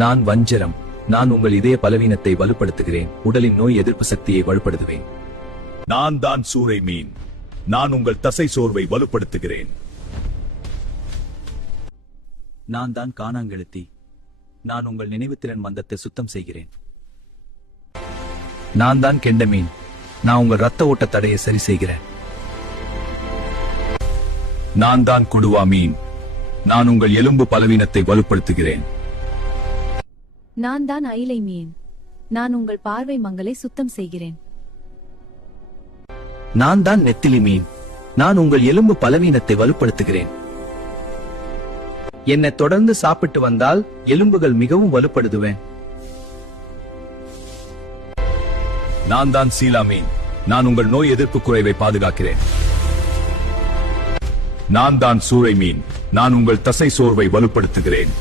நான் வஞ்சரம். நான் உங்கள் இதய பலவீனத்தை வலுப்படுத்துகிறேன். உடலின் நோய் எதிர்ப்பு சக்தியை வலுப்படுத்துவேன். நான் தான் சூறை மீன். நான் உங்கள் தசை சோர்வை வலுப்படுத்துகிறேன். நான் தான் காணாங்கெழுத்தி. நான் உங்கள் நினைவுத்திறன் மந்தத்தை சுத்தம் செய்கிறேன். நான் தான் கெண்ட மீன். நான் உங்கள் ரத்த ஓட்ட தடையை சரி செய்கிறேன். நான் தான் கொடுவா மீன். நான் உங்கள் எலும்பு பலவீனத்தை வலுப்படுத்துகிறேன். நான் தான் அயிலை மீன். நான் உங்கள் பார்வை மங்கலை சுத்தம் செய்கிறேன். நான் தான் நெத்திலி மீன். நான் உங்கள் எலும்பு பலவீனத்தை வலுப்படுத்துகிறேன். என்னை தொடர்ந்து சாப்பிட்டு வந்தால் எலும்புகள் மிகவும் வலுப்படுத்துவேன். நான் தான் சீலா மீன். நான் உங்கள் நோய் எதிர்ப்பு குறைவை பாதுகாக்கிறேன். நான் தான் சூறை மீன். நான் உங்கள் தசை சோர்வை வலுப்படுத்துகிறேன்.